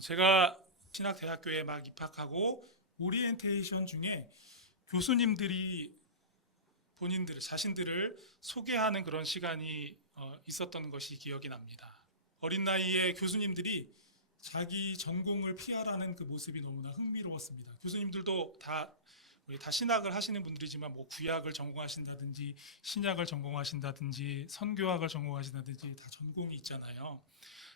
제가 신학대학교에 막 입학하고 오리엔테이션 중에 교수님들이 본인들 자신들을 소개하는 그런 시간이 있었던 것이 기억이 납니다. 어린 나이에 교수님들이 자기 전공을 피하라는 그 모습이 너무나 흥미로웠습니다. 교수님들도 다 신학을 하시는 분들이지만 뭐 구약을 전공하신다든지 신약을 전공하신다든지 선교학을 전공하신다든지 다 전공이 있잖아요.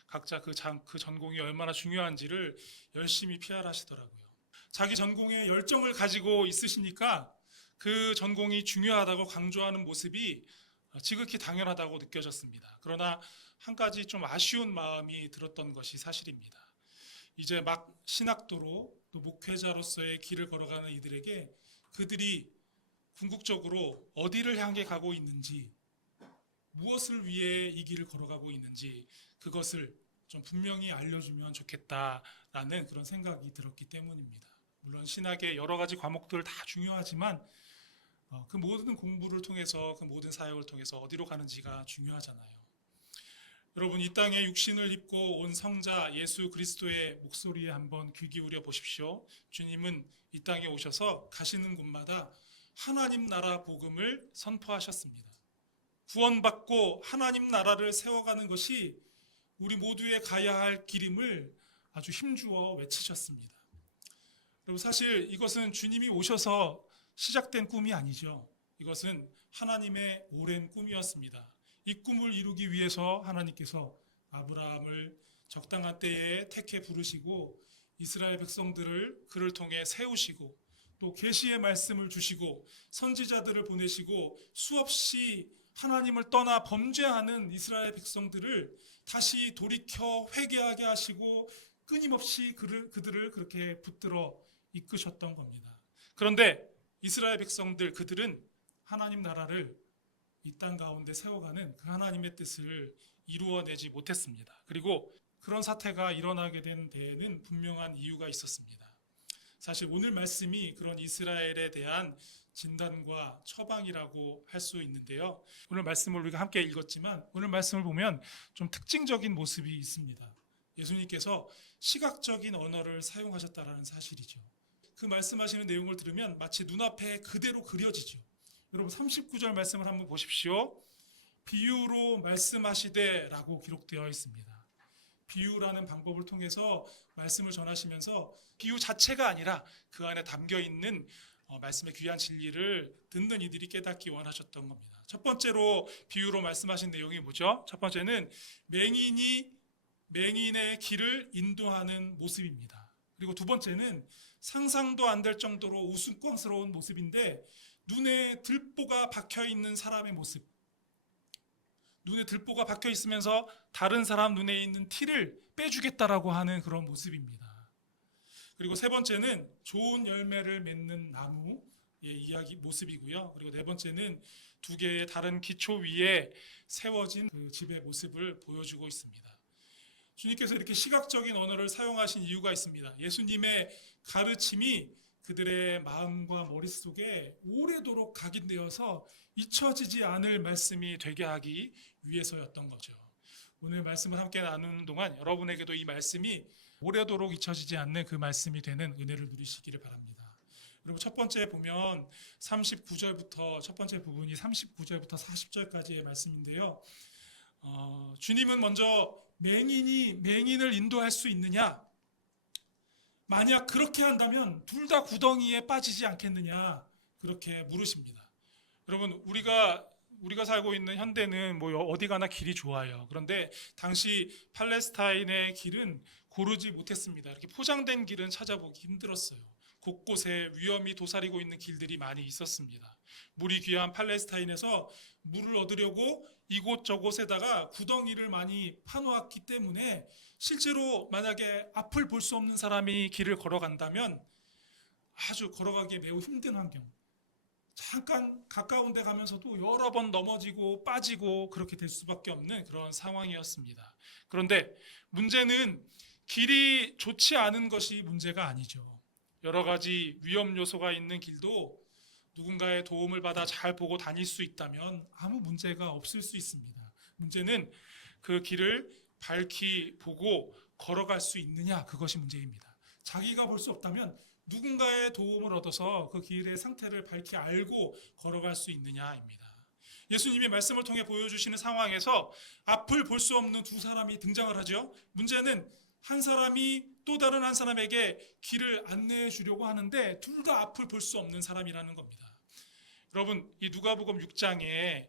각자 그 전공이 얼마나 중요한지를 열심히 피할하시더라고요. 자기 전공에 열정을 가지고 있으시니까 그 전공이 중요하다고 강조하는 모습이 지극히 당연하다고 느껴졌습니다. 그러나 한 가지 좀 아쉬운 마음이 들었던 것이 사실입니다. 이제 막 신학도로 또 목회자로서의 길을 걸어가는 이들에게 그들이 궁극적으로 어디를 향해 가고 있는지, 무엇을 위해 이 길을 걸어가고 있는지 그것을 좀 분명히 알려주면 좋겠다라는 그런 생각이 들었기 때문입니다. 물론 신학의 여러 가지 과목들 다 중요하지만 그 모든 공부를 통해서 그 모든 사역을 통해서 어디로 가는지가 중요하잖아요. 여러분, 이 땅에 육신을 입고 온 성자 예수 그리스도의 목소리에 한번 귀 기울여 보십시오. 주님은 이 땅에 오셔서 가시는 곳마다 하나님 나라 복음을 선포하셨습니다. 구원받고 하나님 나라를 세워가는 것이 우리 모두의 가야 할 길임을 아주 힘주어 외치셨습니다. 여러분, 사실 이것은 주님이 오셔서 시작된 꿈이 아니죠. 이것은 하나님의 오랜 꿈이었습니다. 이 꿈을 이루기 위해서 하나님께서 아브라함을 적당한 때에 택해 부르시고 이스라엘 백성들을 그를 통해 세우시고 또 계시의 말씀을 주시고 선지자들을 보내시고 수없이 하나님을 떠나 범죄하는 이스라엘 백성들을 다시 돌이켜 회개하게 하시고 끊임없이 그들을 그렇게 붙들어 이끄셨던 겁니다. 그런데 이스라엘 백성들, 그들은 하나님 나라를 이 땅 가운데 세워가는 그 하나님의 뜻을 이루어내지 못했습니다. 그리고 그런 사태가 일어나게 된 데에는 분명한 이유가 있었습니다. 사실 오늘 말씀이 그런 이스라엘에 대한 진단과 처방이라고 할 수 있는데요. 오늘 말씀을 우리가 함께 읽었지만 오늘 말씀을 보면 좀 특징적인 모습이 있습니다. 예수님께서 시각적인 언어를 사용하셨다는 사실이죠. 그 말씀하시는 내용을 들으면 마치 눈앞에 그대로 그려지죠. 여러분, 39절 말씀을 한번 보십시오. 비유로 말씀하시되 라고 기록되어 있습니다. 비유라는 방법을 통해서 말씀을 전하시면서 비유 자체가 아니라 그 안에 담겨 있는 말씀의 귀한 진리를 듣는 이들이 깨닫기 원하셨던 겁니다. 첫 번째로 비유로 말씀하신 내용이 뭐죠? 첫 번째는 맹인의 길을 인도하는 모습입니다. 그리고 두 번째는 상상도 안 될 정도로 우스꽝스러운 모습인데 눈에 들보가 박혀 있는 사람의 모습. 눈에 들보가 박혀 있으면서 다른 사람 눈에 있는 티를 빼주겠다라고 하는 그런 모습입니다. 그리고 세 번째는 좋은 열매를 맺는 나무의 이야기 모습이고요. 그리고 네 번째는 두 개의 다른 기초 위에 세워진 그 집의 모습을 보여주고 있습니다. 주님께서 이렇게 시각적인 언어를 사용하신 이유가 있습니다. 예수님의 가르침이 그들의 마음과 머릿속에 오래도록 각인되어서 잊혀지지 않을 말씀이 되게 하기 위해서였던 거죠. 오늘 말씀을 함께 나누는 동안 여러분에게도 이 말씀이 오래도록 잊혀지지 않는 그 말씀이 되는 은혜를 누리시기를 바랍니다. 여러분, 첫 번째 보면 39절부터 첫 번째 부분이 39절부터 40절까지의 말씀인데요. 주님은 먼저 맹인이 맹인을 인도할 수 있느냐? 만약 그렇게 한다면 둘 다 구덩이에 빠지지 않겠느냐? 그렇게 물으십니다. 여러분, 우리가 살고 있는 현대는 뭐 어디 가나 길이 좋아요. 그런데 당시 팔레스타인의 길은 고르지 못했습니다. 이렇게 포장된 길은 찾아보기 힘들었어요. 곳곳에 위험이 도사리고 있는 길들이 많이 있었습니다. 물이 귀한 팔레스타인에서 물을 얻으려고 이곳저곳에다가 구덩이를 많이 파놓았기 때문에 실제로 만약에 앞을 볼 수 없는 사람이 길을 걸어간다면 아주 걸어가기 매우 힘든 환경, 잠깐 가까운 데 가면서도 여러 번 넘어지고 빠지고 그렇게 될 수밖에 없는 그런 상황이었습니다. 그런데 문제는 길이 좋지 않은 것이 문제가 아니죠. 여러 가지 위험 요소가 있는 길도 누군가의 도움을 받아 잘 보고 다닐 수 있다면 아무 문제가 없을 수 있습니다. 문제는 그 길을 밝히 보고 걸어갈 수 있느냐, 그것이 문제입니다. 자기가 볼 수 없다면 누군가의 도움을 얻어서 그 길의 상태를 밝히 알고 걸어갈 수 있느냐입니다. 예수님이 말씀을 통해 보여주시는 상황에서 앞을 볼 수 없는 두 사람이 등장을 하죠. 문제는 한 사람이 또 다른 한 사람에게 길을 안내해 주려고 하는데 둘 다 앞을 볼 수 없는 사람이라는 겁니다. 여러분, 이 누가복음 6장에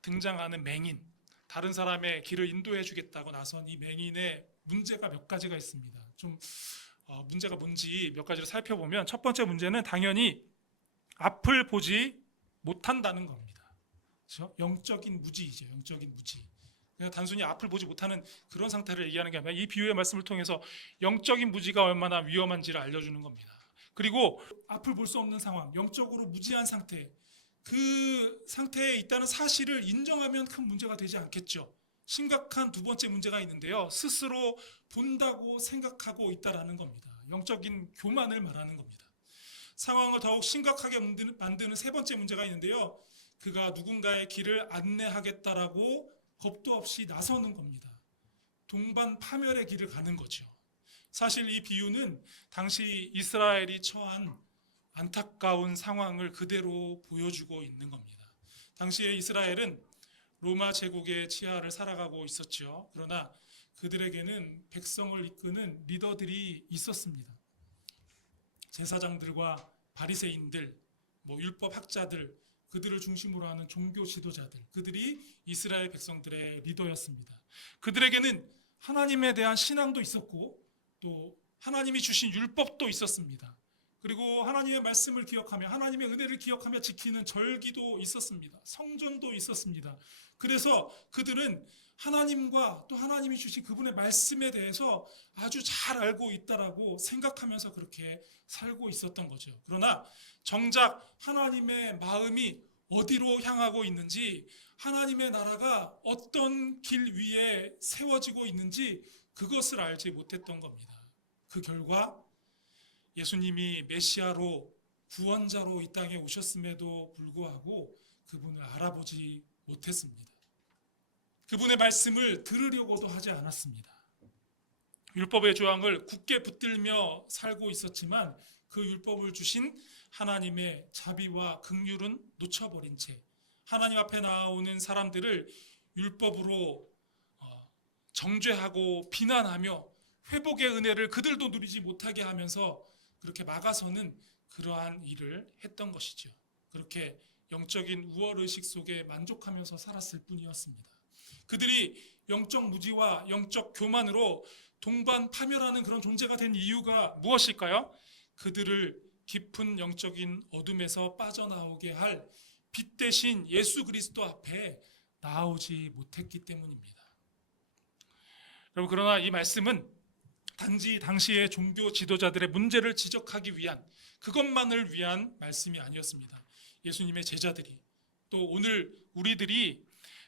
등장하는 맹인, 다른 사람의 길을 인도해 주겠다고 나선 이 맹인의 문제가 몇 가지가 있습니다. 좀 문제가 뭔지 몇 가지를 살펴보면, 첫 번째 문제는 당연히 앞을 보지 못한다는 겁니다. 그렇죠? 영적인 무지이죠. 영적인 무지. 그냥 단순히 앞을 보지 못하는 그런 상태를 얘기하는 게 아니라 이 비유의 말씀을 통해서 영적인 무지가 얼마나 위험한지를 알려주는 겁니다. 그리고 앞을 볼 수 없는 상황, 영적으로 무지한 상태, 그 상태에 있다는 사실을 인정하면 큰 문제가 되지 않겠죠. 심각한 두 번째 문제가 있는데요. 스스로 본다고 생각하고 있다라는 겁니다. 영적인 교만을 말하는 겁니다. 상황을 더욱 심각하게 만드는 세 번째 문제가 있는데요. 그가 누군가의 길을 안내하겠다라고 겁도 없이 나서는 겁니다. 동반 파멸의 길을 가는 거죠. 사실 이 비유는 당시 이스라엘이 처한 안타까운 상황을 그대로 보여주고 있는 겁니다. 당시에 이스라엘은 로마 제국의 치하를 살아가고 있었죠. 그러나 그들에게는 백성을 이끄는 리더들이 있었습니다. 제사장들과 바리새인들, 율법 학자들, 그들을 중심으로 하는 종교 지도자들, 그들이 이스라엘 백성들의 리더였습니다. 그들에게는 하나님에 대한 신앙도 있었고 또 하나님이 주신 율법도 있었습니다. 그리고 하나님의 말씀을 기억하며 하나님의 은혜를 기억하며 지키는 절기도 있었습니다. 성전도 있었습니다. 그래서 그들은 하나님과 또 하나님이 주신 그분의 말씀에 대해서 아주 잘 알고 있다라고 생각하면서 그렇게 살고 있었던 거죠. 그러나 정작 하나님의 마음이 어디로 향하고 있는지, 하나님의 나라가 어떤 길 위에 세워지고 있는지 그것을 알지 못했던 겁니다. 그 결과 예수님이 메시아로 구원자로 이 땅에 오셨음에도 불구하고 그분을 알아보지 못했습니다. 그분의 말씀을 들으려고도 하지 않았습니다. 율법의 조항을 굳게 붙들며 살고 있었지만 그 율법을 주신 하나님의 자비와 긍휼은 놓쳐버린 채 하나님 앞에 나오는 사람들을 율법으로 정죄하고 비난하며 회복의 은혜를 그들도 누리지 못하게 하면서 그렇게 막아서는 그러한 일을 했던 것이죠. 그렇게 영적인 우월의식 속에 만족하면서 살았을 뿐이었습니다. 그들이 영적 무지와 영적 교만으로 동반 파멸하는 그런 존재가 된 이유가 무엇일까요? 그들을 깊은 영적인 어둠에서 빠져나오게 할 빛 대신 예수 그리스도 앞에 나오지 못했기 때문입니다. 여러분, 그러나 이 말씀은 단지 당시의 종교 지도자들의 문제를 지적하기 위한, 그것만을 위한 말씀이 아니었습니다. 예수님의 제자들이, 또 오늘 우리들이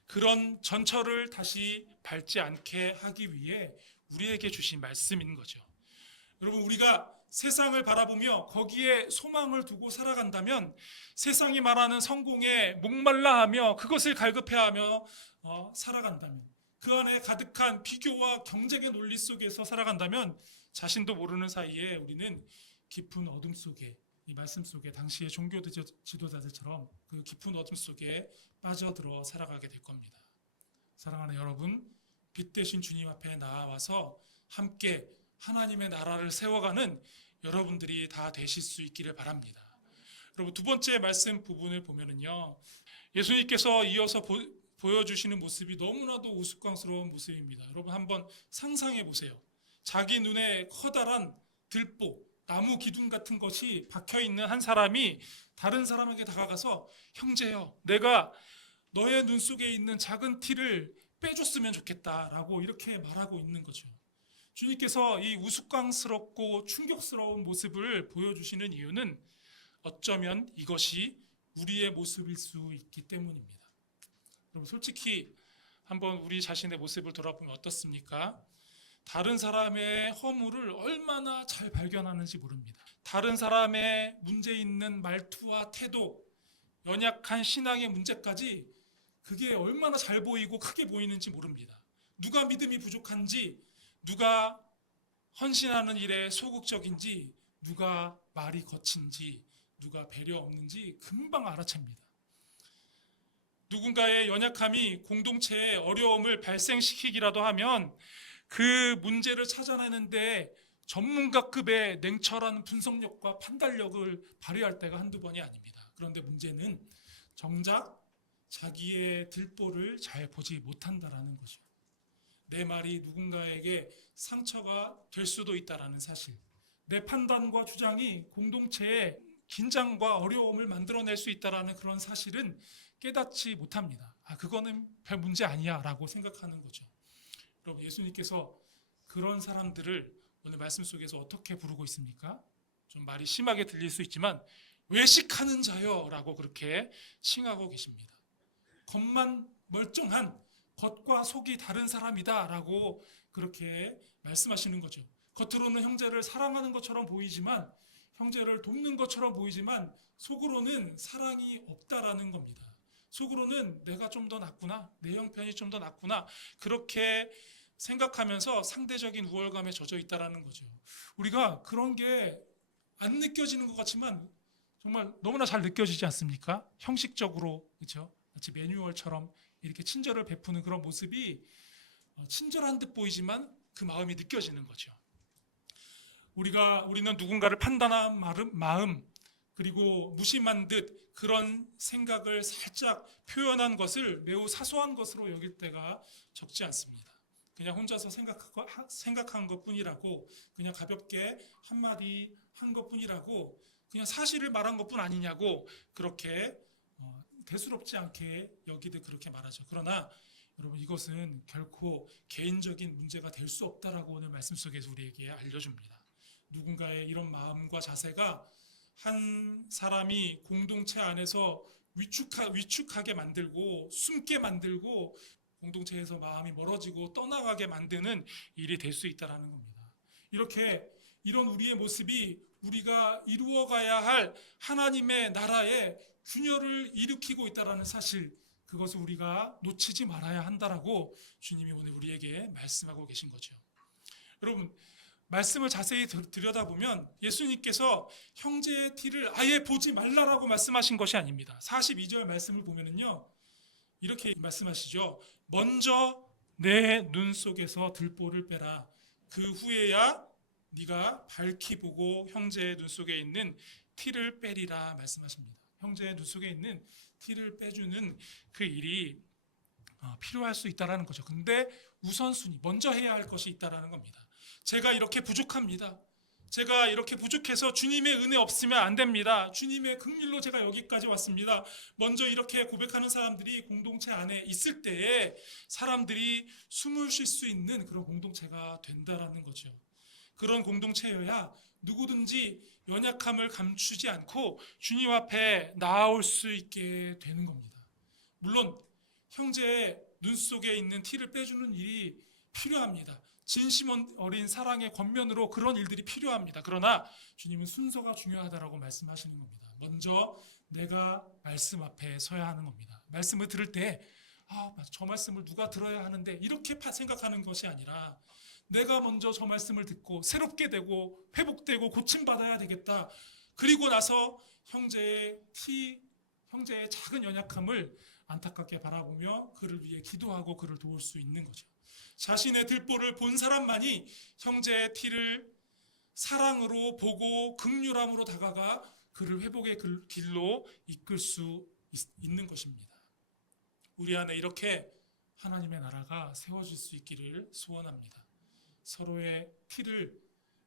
그런 전철을 다시 밟지 않게 하기 위해 우리에게 주신 말씀인 거죠. 여러분, 우리가 세상을 바라보며 거기에 소망을 두고 살아간다면, 세상이 말하는 성공에 목말라하며 그것을 갈급해하며 살아간다면, 그 안에 가득한 비교와 경쟁의 논리 속에서 살아간다면 자신도 모르는 사이에 우리는 깊은 어둠 속에, 이 말씀 속에 당시의 종교 지도자들처럼 그 깊은 어둠 속에 빠져들어 살아가게 될 겁니다. 사랑하는 여러분, 빛 대신 주님 앞에 나와서 함께 하나님의 나라를 세워가는 여러분들이 다 되실 수 있기를 바랍니다. 여러분, 두 번째 말씀 부분을 보면은요, 예수님께서 이어서 보여주시는 모습이 너무나도 우스꽝스러운 모습입니다. 여러분, 한번 상상해 보세요. 자기 눈에 커다란 들보, 나무 기둥 같은 것이 박혀있는 한 사람이 다른 사람에게 다가가서, 형제여, 내가 너의 눈 속에 있는 작은 티를 빼줬으면 좋겠다라고 이렇게 말하고 있는 거죠. 주님께서 이 우스꽝스럽고 충격스러운 모습을 보여주시는 이유는 어쩌면 이것이 우리의 모습일 수 있기 때문입니다. 여러분, 솔직히 한번 우리 자신의 모습을 돌아보면 어떻습니까? 다른 사람의 허물을 얼마나 잘 발견하는지 모릅니다. 다른 사람의 문제 있는 말투와 태도, 연약한 신앙의 문제까지 그게 얼마나 잘 보이고 크게 보이는지 모릅니다. 누가 믿음이 부족한지, 누가 헌신하는 일에 소극적인지, 누가 말이 거친지, 누가 배려 없는지 금방 알아챕니다. 누군가의 연약함이 공동체에 어려움을 발생시키기라도 하면 그 문제를 찾아내는데 전문가급의 냉철한 분석력과 판단력을 발휘할 때가 한두 번이 아닙니다. 그런데 문제는 정작 자기의 들보를 잘 보지 못한다라는 거죠. 내 말이 누군가에게 상처가 될 수도 있다라는 사실, 내 판단과 주장이 공동체에 긴장과 어려움을 만들어낼 수 있다라는 그런 사실은 깨닫지 못합니다. 그거는 별 문제 아니야 라고 생각하는 거죠. 여러분, 예수님께서 그런 사람들을 오늘 말씀 속에서 어떻게 부르고 있습니까? 좀 말이 심하게 들릴 수 있지만 외식하는 자여 라고 그렇게 칭하고 계십니다. 겉만 멀쩡한, 겉과 속이 다른 사람이다 라고 그렇게 말씀하시는 거죠. 겉으로는 형제를 사랑하는 것처럼 보이지만, 형제를 돕는 것처럼 보이지만 속으로는 사랑이 없다라는 겁니다. 속으로는 내가 좀 더 낫구나, 내 형편이 좀 더 낫구나, 그렇게 생각하면서 상대적인 우월감에 젖어 있다라는 거죠. 우리가 그런 게 안 느껴지는 것 같지만 정말 너무나 잘 느껴지지 않습니까? 형식적으로, 그렇죠? 마치 매뉴얼처럼 이렇게 친절을 베푸는 그런 모습이 친절한 듯 보이지만 그 마음이 느껴지는 거죠. 우리는 누군가를 판단한 마음, 그리고 무심한 듯 그런 생각을 살짝 표현한 것을 매우 사소한 것으로 여길 때가 적지 않습니다. 그냥 혼자서 생각한 것뿐이라고, 그냥 가볍게 한마디 한 것뿐이라고, 그냥 사실을 말한 것뿐 아니냐고 그렇게 대수롭지 않게 여기듯 그렇게 말하죠. 그러나 여러분, 이것은 결코 개인적인 문제가 될 수 없다라고 오늘 말씀 속에서 우리에게 알려줍니다. 누군가의 이런 마음과 자세가 한 사람이 공동체 안에서 위축하게 만들고 숨게 만들고 공동체에서 마음이 멀어지고 떠나가게 만드는 일이 될 수 있다는 겁니다. 이런 우리의 모습이 우리가 이루어가야 할 하나님의 나라에 균열을 일으키고 있다는 사실, 그것을 우리가 놓치지 말아야 한다라고 주님이 오늘 우리에게 말씀하고 계신 거죠. 여러분, 말씀을 자세히 들여다보면 예수님께서 형제의 티를 아예 보지 말라라고 말씀하신 것이 아닙니다. 42절 말씀을 보면은요, 이렇게 말씀하시죠. 먼저 내 눈 속에서 들보를 빼라. 그 후에야 네가 밝히 보고 형제의 눈 속에 있는 티를 빼리라 말씀하십니다. 형제의 눈 속에 있는 티를 빼주는 그 일이 필요할 수 있다라는 거죠. 근데 우선순위, 먼저 해야 할 것이 있다라는 겁니다. 제가 이렇게 부족합니다. 제가 이렇게 부족해서 주님의 은혜 없으면 안 됩니다. 주님의 긍휼로 제가 여기까지 왔습니다. 먼저 이렇게 고백하는 사람들이 공동체 안에 있을 때에 사람들이 숨을 쉴 수 있는 그런 공동체가 된다라는 거죠. 그런 공동체여야 누구든지 연약함을 감추지 않고 주님 앞에 나아올 수 있게 되는 겁니다. 물론 형제의 눈 속에 있는 티를 빼주는 일이 필요합니다. 진심 어린 사랑의 겉면으로 그런 일들이 필요합니다. 그러나 주님은 순서가 중요하다라고 말씀하시는 겁니다. 먼저 내가 말씀 앞에 서야 하는 겁니다. 말씀을 들을 때 저 말씀을 누가 들어야 하는데 이렇게 생각하는 것이 아니라 내가 먼저 저 말씀을 듣고 새롭게 되고 회복되고 고침받아야 되겠다. 그리고 나서 형제의 작은 연약함을 안타깝게 바라보며 그를 위해 기도하고 그를 도울 수 있는 거죠. 자신의 들보를 본 사람만이 형제의 티를 사랑으로 보고 긍휼함으로 다가가 그를 회복의 길로 이끌 수 있는 것입니다. 우리 안에 이렇게 하나님의 나라가 세워질 수 있기를 소원합니다. 서로의 티를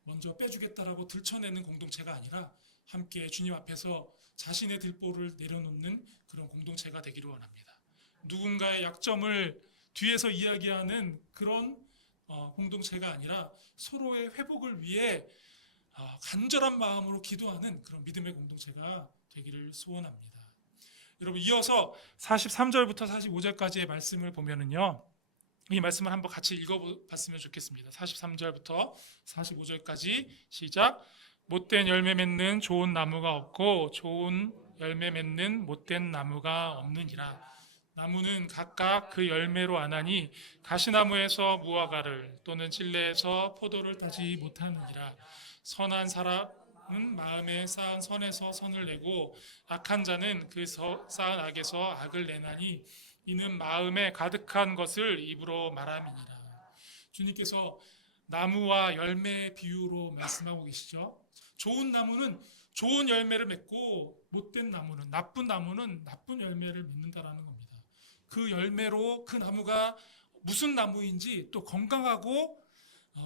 먼저 빼주겠다라고 들춰내는 공동체가 아니라 함께 주님 앞에서 자신의 들보를 내려놓는 그런 공동체가 되기를 원합니다. 누군가의 약점을 뒤에서 이야기하는 그런 공동체가 아니라 서로의 회복을 위해 간절한 마음으로 기도하는 그런 믿음의 공동체가 되기를 소원합니다. 여러분, 이어서 43절부터 45절까지의 말씀을 보면은요, 이 말씀을 한번 같이 읽어봤으면 좋겠습니다. 43절부터 45절까지 시작. 못된 열매 맺는 좋은 나무가 없고 좋은 열매 맺는 못된 나무가 없느니라. 나무는 각각 그 열매로 아나니 가시나무에서 무화과를 또는 찔레에서 포도를 따지 못하느니라. 선한 사람은 마음에 쌓은 선에서 선을 내고 악한 자는 그 쌓은 악에서 악을 내나니 이는 마음에 가득한 것을 입으로 말함이니라. 주님께서 나무와 열매의 비유로 말씀하고 계시죠. 좋은 나무는 좋은 열매를 맺고 못된 나무는 나쁜 열매를 맺는다라는 겁니다. 그 열매로 그 나무가 무슨 나무인지 또 건강하고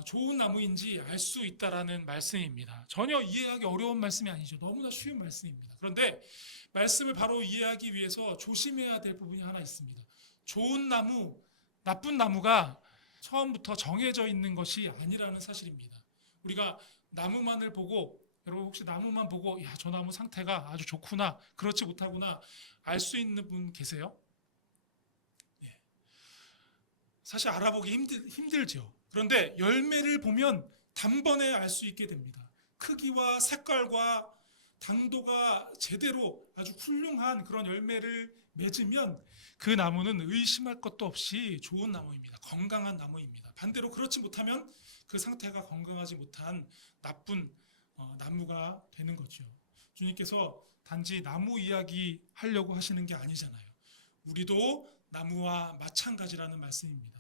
좋은 나무인지 알 수 있다라는 말씀입니다. 전혀 이해하기 어려운 말씀이 아니죠. 너무나 쉬운 말씀입니다. 그런데 말씀을 바로 이해하기 위해서 조심해야 될 부분이 하나 있습니다. 좋은 나무, 나쁜 나무가 처음부터 정해져 있는 것이 아니라는 사실입니다. 우리가 나무만을 보고 여러분 혹시 나무만 보고 야, 저 나무 상태가 아주 좋구나, 그렇지 못하구나 알 수 있는 분 계세요? 네. 사실 알아보기 힘들죠. 그런데 열매를 보면 단번에 알 수 있게 됩니다. 크기와 색깔과 당도가 제대로 아주 훌륭한 그런 열매를 맺으면 그 나무는 의심할 것도 없이 좋은 나무입니다. 건강한 나무입니다. 반대로 그렇지 못하면 그 상태가 건강하지 못한 나쁜 나무가 되는 거죠. 주님께서 단지 나무 이야기 하려고 하시는 게 아니잖아요. 우리도 나무와 마찬가지라는 말씀입니다.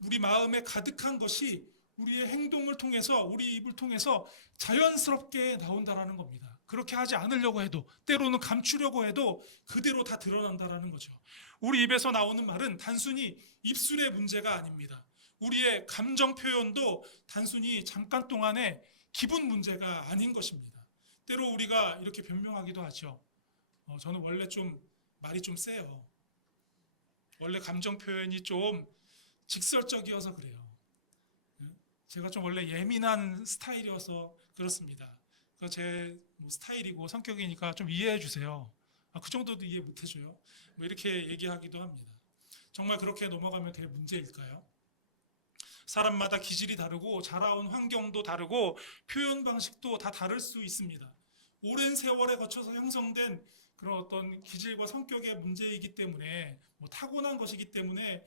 우리 마음에 가득한 것이 우리의 행동을 통해서 우리 입을 통해서 자연스럽게 나온다라는 겁니다. 그렇게 하지 않으려고 해도 때로는 감추려고 해도 그대로 다 드러난다라는 거죠. 우리 입에서 나오는 말은 단순히 입술의 문제가 아닙니다. 우리의 감정 표현도 단순히 잠깐 동안의 기분 문제가 아닌 것입니다. 때로 우리가 이렇게 변명하기도 하죠. 저는 원래 좀 말이 좀 세요. 원래 감정 표현이 좀 직설적이어서 그래요. 제가 좀 원래 예민한 스타일이어서 그렇습니다. 그 제 스타일이고 성격이니까 좀 이해해 주세요. 그 정도도 이해 못 해줘요. 뭐 이렇게 얘기하기도 합니다. 정말 그렇게 넘어가면 될 문제일까요? 사람마다 기질이 다르고 자라온 환경도 다르고 표현 방식도 다 다를 수 있습니다. 오랜 세월에 거쳐서 형성된 그런 어떤 기질과 성격의 문제이기 때문에 타고난 것이기 때문에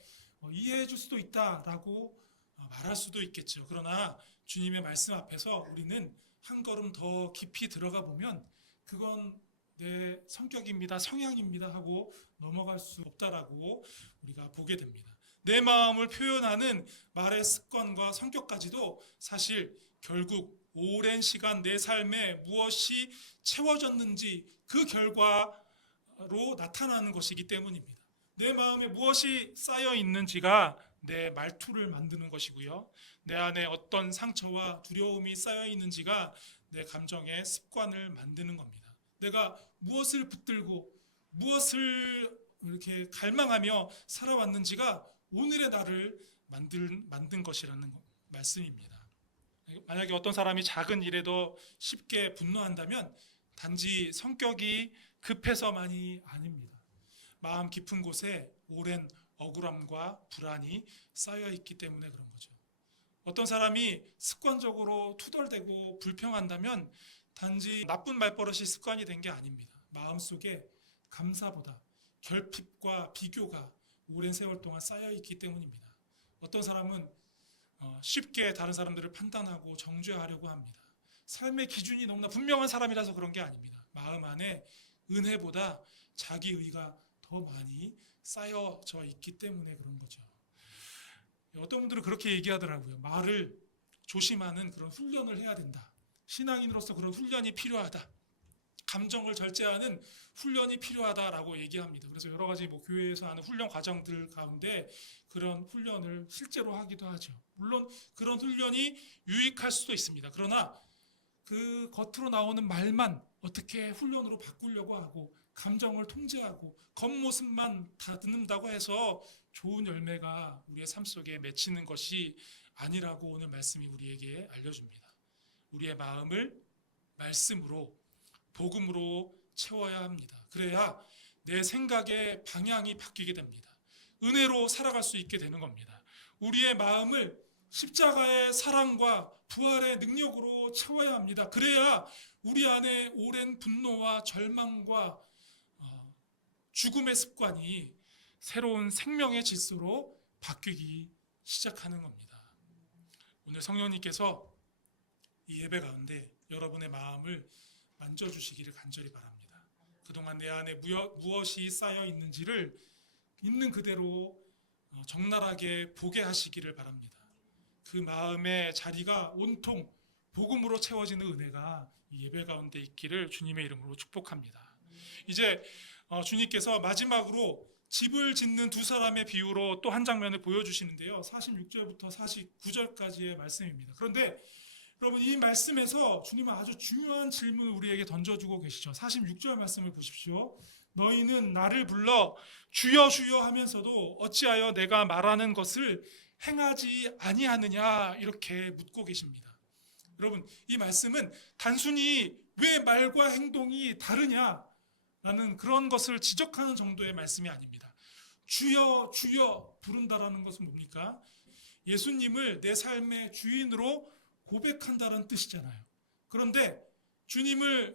이해해 줄 수도 있다라고 말할 수도 있겠죠. 그러나 주님의 말씀 앞에서 우리는 한 걸음 더 깊이 들어가 보면 그건 내 성격입니다, 성향입니다 하고 넘어갈 수 없다라고 우리가 보게 됩니다. 내 마음을 표현하는 말의 습관과 성격까지도 사실 결국 오랜 시간 내 삶에 무엇이 채워졌는지 그 결과로 나타나는 것이기 때문입니다. 내 마음에 무엇이 쌓여 있는지가 내 말투를 만드는 것이고요. 내 안에 어떤 상처와 두려움이 쌓여 있는지가 내 감정의 습관을 만드는 겁니다. 내가 무엇을 붙들고 무엇을 이렇게 갈망하며 살아왔는지가 오늘의 나를 만든 것이라는 말씀입니다. 만약에 어떤 사람이 작은 일에도 쉽게 분노한다면 단지 성격이 급해서만이 아닙니다. 마음 깊은 곳에 오랜 억울함과 불안이 쌓여 있기 때문에 그런 거죠. 어떤 사람이 습관적으로 투덜대고 불평한다면 단지 나쁜 말버릇이 습관이 된 게 아닙니다. 마음속에 감사보다 결핍과 비교가 오랜 세월 동안 쌓여 있기 때문입니다. 어떤 사람은 쉽게 다른 사람들을 판단하고 정죄하려고 합니다. 삶의 기준이 너무나 분명한 사람이라서 그런 게 아닙니다. 마음 안에 은혜보다 자기의가 더 많이 쌓여져 있기 때문에 그런 거죠. 어떤 분들은 그렇게 얘기하더라고요. 말을 조심하는 그런 훈련을 해야 된다. 신앙인으로서 그런 훈련이 필요하다. 감정을 절제하는 훈련이 필요하다라고 얘기합니다. 그래서 여러 가지 교회에서 하는 훈련 과정들 가운데 그런 훈련을 실제로 하기도 하죠. 물론 그런 훈련이 유익할 수도 있습니다. 그러나 그 겉으로 나오는 말만 어떻게 훈련으로 바꾸려고 하고 감정을 통제하고 겉모습만 다듬는다고 해서 좋은 열매가 우리의 삶 속에 맺히는 것이 아니라고 오늘 말씀이 우리에게 알려줍니다. 우리의 마음을 말씀으로 복음으로 채워야 합니다. 그래야 내 생각의 방향이 바뀌게 됩니다. 은혜로 살아갈 수 있게 되는 겁니다. 우리의 마음을 십자가의 사랑과 부활의 능력으로 채워야 합니다. 그래야 우리 안에 오랜 분노와 절망과 죽음의 습관이 새로운 생명의 질서로 바뀌기 시작하는 겁니다. 오늘 성령님께서 이 예배 가운데 여러분의 마음을 만져주시기를 간절히 바랍니다. 그동안 내 안에 무엇이 쌓여 있는지를 있는 그대로 적나라하게 보게 하시기를 바랍니다. 그 마음의 자리가 온통 복음으로 채워지는 은혜가 이 예배 가운데 있기를 주님의 이름으로 축복합니다. 이제 주님께서 마지막으로 집을 짓는 두 사람의 비유로 또 한 장면을 보여주시는데요. 46절부터 49절까지의 말씀입니다. 그런데 여러분, 이 말씀에서 주님은 아주 중요한 질문을 우리에게 던져주고 계시죠. 46절 말씀을 보십시오. 너희는 나를 불러 주여 주여 하면서도 어찌하여 내가 말하는 것을 행하지 아니하느냐, 이렇게 묻고 계십니다. 여러분, 이 말씀은 단순히 왜 말과 행동이 다르냐라는 그런 것을 지적하는 정도의 말씀이 아닙니다. 주여 주여 부른다라는 것은 뭡니까? 예수님을 내 삶의 주인으로 고백한다는 뜻이잖아요. 그런데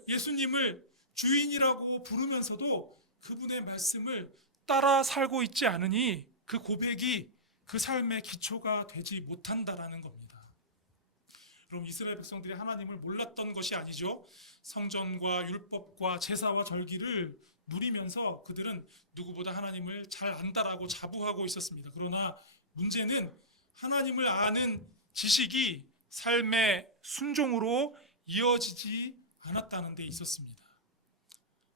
예수님을 주인이라고 부르면서도 그분의 말씀을 따라 살고 있지 않으니 그 고백이 그 삶의 기초가 되지 못한다라는 겁니다. 그럼 이스라엘 백성들이 하나님을 몰랐던 것이 아니죠. 성전과 율법과 제사와 절기를 누리면서 그들은 누구보다 하나님을 잘 안다라고 자부하고 있었습니다. 그러나 문제는 하나님을 아는 지식이 삶의 순종으로 이어지지 않았다는 데 있었습니다.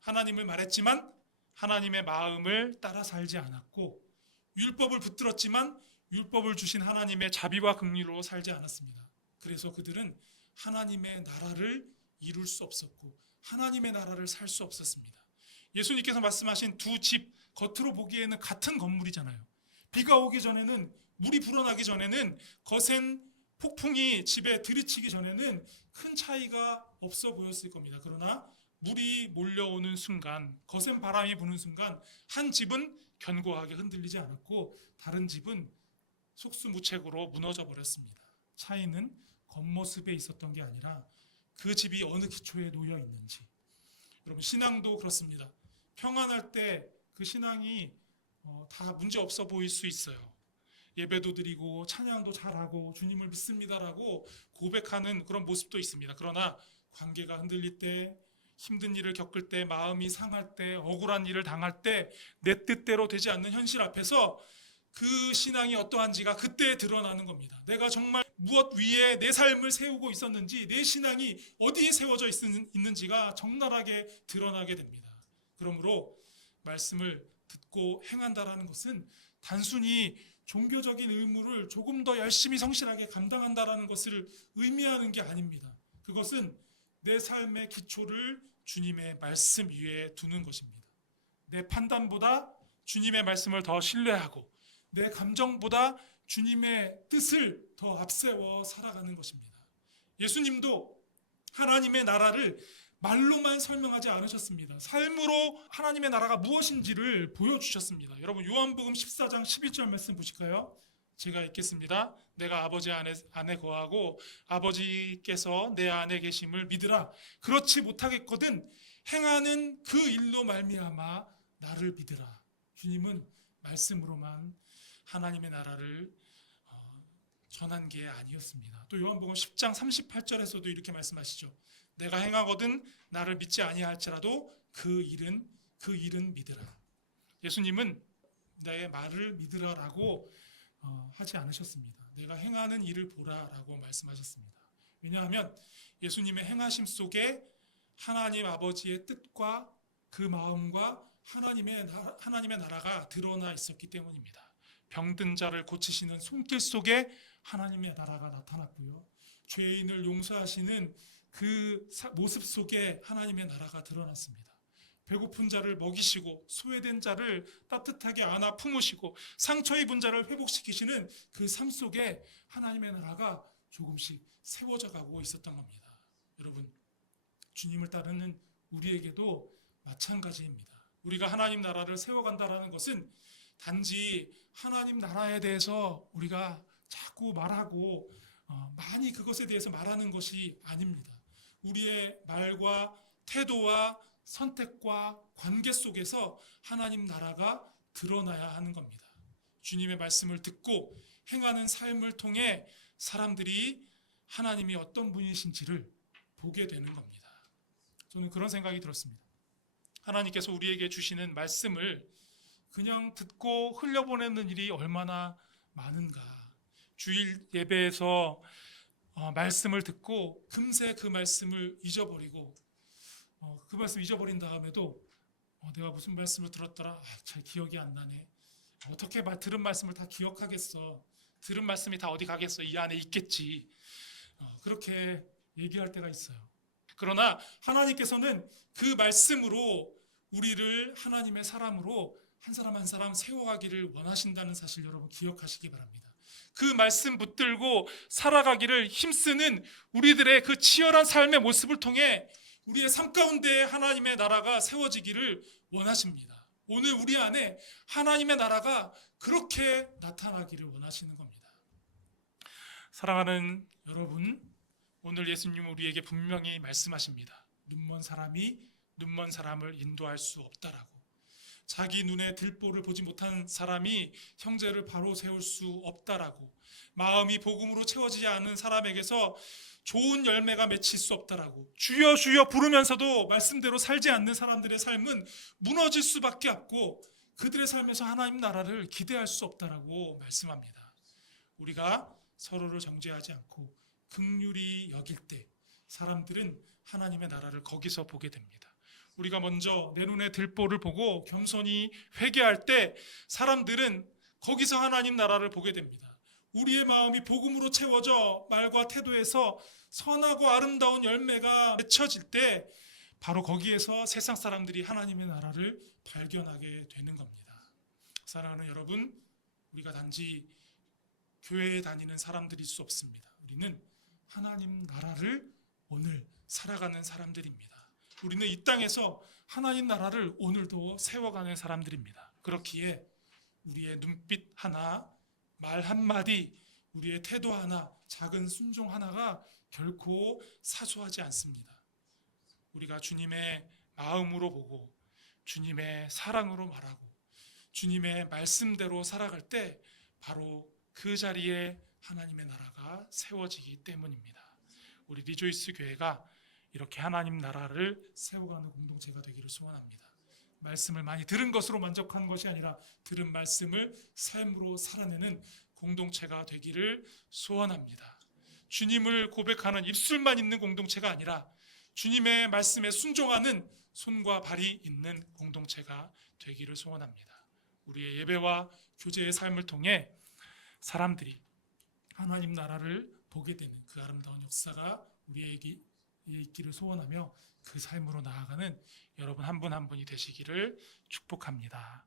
하나님을 말했지만 하나님의 마음을 따라 살지 않았고, 율법을 붙들었지만 율법을 주신 하나님의 자비와 긍휼로 살지 않았습니다. 그래서 그들은 하나님의 나라를 이룰 수 없었고 하나님의 나라를 살 수 없었습니다. 예수님께서 말씀하신 두 집, 겉으로 보기에는 같은 건물이잖아요. 비가 오기 전에는, 물이 불어나기 전에는, 거센 폭풍이 집에 들이치기 전에는 큰 차이가 없어 보였을 겁니다. 그러나 물이 몰려오는 순간, 거센 바람이 부는 순간 한 집은 견고하게 흔들리지 않았고 다른 집은 속수무책으로 무너져 버렸습니다. 차이는 겉모습에 있었던 게 아니라 그 집이 어느 기초에 놓여 있는지. 여러분, 신앙도 그렇습니다. 평안할 때 그 신앙이 다 문제 없어 보일 수 있어요. 예배도 드리고 찬양도 잘하고 주님을 믿습니다라고 고백하는 그런 모습도 있습니다. 그러나 관계가 흔들릴 때, 힘든 일을 겪을 때, 마음이 상할 때, 억울한 일을 당할 때, 내 뜻대로 되지 않는 현실 앞에서 그 신앙이 어떠한지가 그때 드러나는 겁니다. 내가 정말 무엇 위에 내 삶을 세우고 있었는지, 내 신앙이 어디에 세워져 있는지가 적나라하게 드러나게 됩니다. 그러므로 말씀을 듣고 행한다라는 것은 단순히 종교적인 의무를 조금 더 열심히 성실하게 감당한다라는 것을 의미하는 게 아닙니다. 그것은 내 삶의 기초를 주님의 말씀 위에 두는 것입니다. 내 판단보다 주님의 말씀을 더 신뢰하고 내 감정보다 주님의 뜻을 더 앞세워 살아가는 것입니다. 예수님도 하나님의 나라를 말로만 설명하지 않으셨습니다. 삶으로 하나님의 나라가 무엇인지를 보여주셨습니다. 여러분, 요한복음 14장 11절 말씀 보실까요? 제가 읽겠습니다. 내가 아버지 안에 거하고 아버지께서 내 안에 계심을 믿으라. 그렇지 못하겠거든 행하는 그 일로 말미암아 나를 믿으라. 주님은 말씀으로만 하나님의 나라를 전한 게 아니었습니다. 또 요한복음 10장 38절에서도 이렇게 말씀하시죠. 내가 행하거든 나를 믿지 아니할지라도 그 일은 믿으라. 예수님은 내 말을 믿으라라고 하지 않으셨습니다. 내가 행하는 일을 보라라고 말씀하셨습니다. 왜냐하면 예수님의 행하심 속에 하나님 아버지의 뜻과 그 마음과 하나님의 나라가 드러나 있었기 때문입니다. 병든 자를 고치시는 손길 속에 하나님의 나라가 나타났고요. 죄인을 용서하시는 그 모습 속에 하나님의 나라가 드러났습니다. 배고픈 자를 먹이시고 소외된 자를 따뜻하게 안아 품으시고 상처 입은 자를 회복시키시는 그 삶 속에 하나님의 나라가 조금씩 세워져 가고 있었던 겁니다. 여러분, 주님을 따르는 우리에게도 마찬가지입니다. 우리가 하나님 나라를 세워간다는 것은 단지 하나님 나라에 대해서 우리가 자꾸 말하고 많이 그것에 대해서 말하는 것이 아닙니다. 우리의 말과 태도와 선택과 관계 속에서 하나님 나라가 드러나야 하는 겁니다. 주님의 말씀을 듣고 행하는 삶을 통해 사람들이 하나님이 어떤 분이신지를 보게 되는 겁니다. 저는 그런 생각이 들었습니다. 하나님께서 우리에게 주시는 말씀을 그냥 듣고 흘려보내는 일이 얼마나 많은가. 주일 예배에서 말씀을 듣고 금세 그 말씀을 잊어버리고 그 말씀 잊어버린 다음에도 내가 무슨 말씀을 들었더라, 잘 기억이 안 나네. 어떻게 들은 말씀을 다 기억하겠어. 들은 말씀이 다 어디 가겠어. 이 안에 있겠지. 그렇게 얘기할 때가 있어요. 그러나 하나님께서는 그 말씀으로 우리를 하나님의 사람으로 한 사람 한 사람 세워가기를 원하신다는 사실 여러분 기억하시기 바랍니다. 그 말씀 붙들고 살아가기를 힘쓰는 우리들의 그 치열한 삶의 모습을 통해 우리의 삶 가운데 하나님의 나라가 세워지기를 원하십니다. 오늘 우리 안에 하나님의 나라가 그렇게 나타나기를 원하시는 겁니다. 사랑하는 여러분, 오늘 예수님은 우리에게 분명히 말씀하십니다. 눈먼 사람이 눈먼 사람을 인도할 수 없다라고. 자기 눈에 들보를 보지 못한 사람이 형제를 바로 세울 수 없다라고. 마음이 복음으로 채워지지 않은 사람에게서 좋은 열매가 맺힐 수 없다라고. 주여 주여 부르면서도 말씀대로 살지 않는 사람들의 삶은 무너질 수밖에 없고 그들의 삶에서 하나님 나라를 기대할 수 없다라고 말씀합니다. 우리가 서로를 정죄하지 않고 긍휼히 여길 때 사람들은 하나님의 나라를 거기서 보게 됩니다. 우리가 먼저 내 눈에 들보를 보고 겸손히 회개할 때 사람들은 거기서 하나님 나라를 보게 됩니다. 우리의 마음이 복음으로 채워져 말과 태도에서 선하고 아름다운 열매가 맺혀질 때 바로 거기에서 세상 사람들이 하나님의 나라를 발견하게 되는 겁니다. 사랑하는 여러분, 우리가 단지 교회에 다니는 사람들일 수 없습니다. 우리는 하나님 나라를 오늘 살아가는 사람들입니다. 우리는 이 땅에서 하나님 나라를 오늘도 세워가는 사람들입니다. 그렇기에 우리의 눈빛 하나, 말 한마디, 우리의 태도 하나, 작은 순종 하나가 결코 사소하지 않습니다. 우리가 주님의 마음으로 보고 주님의 사랑으로 말하고 주님의 말씀대로 살아갈 때 바로 그 자리에 하나님의 나라가 세워지기 때문입니다. 우리 리조이스 교회가 이렇게 하나님 나라를 세워가는 공동체가 되기를 소원합니다. 말씀을 많이 들은 것으로 만족하는 것이 아니라 들은 말씀을 삶으로 살아내는 공동체가 되기를 소원합니다. 주님을 고백하는 입술만 있는 공동체가 아니라 주님의 말씀에 순종하는 손과 발이 있는 공동체가 되기를 소원합니다. 우리의 예배와 교제의 삶을 통해 사람들이 하나님 나라를 보게 되는 그 아름다운 역사가 우리에게 있기를 소원하며 그 삶으로 나아가는 여러분 한 분 한 분이 되시기를 축복합니다.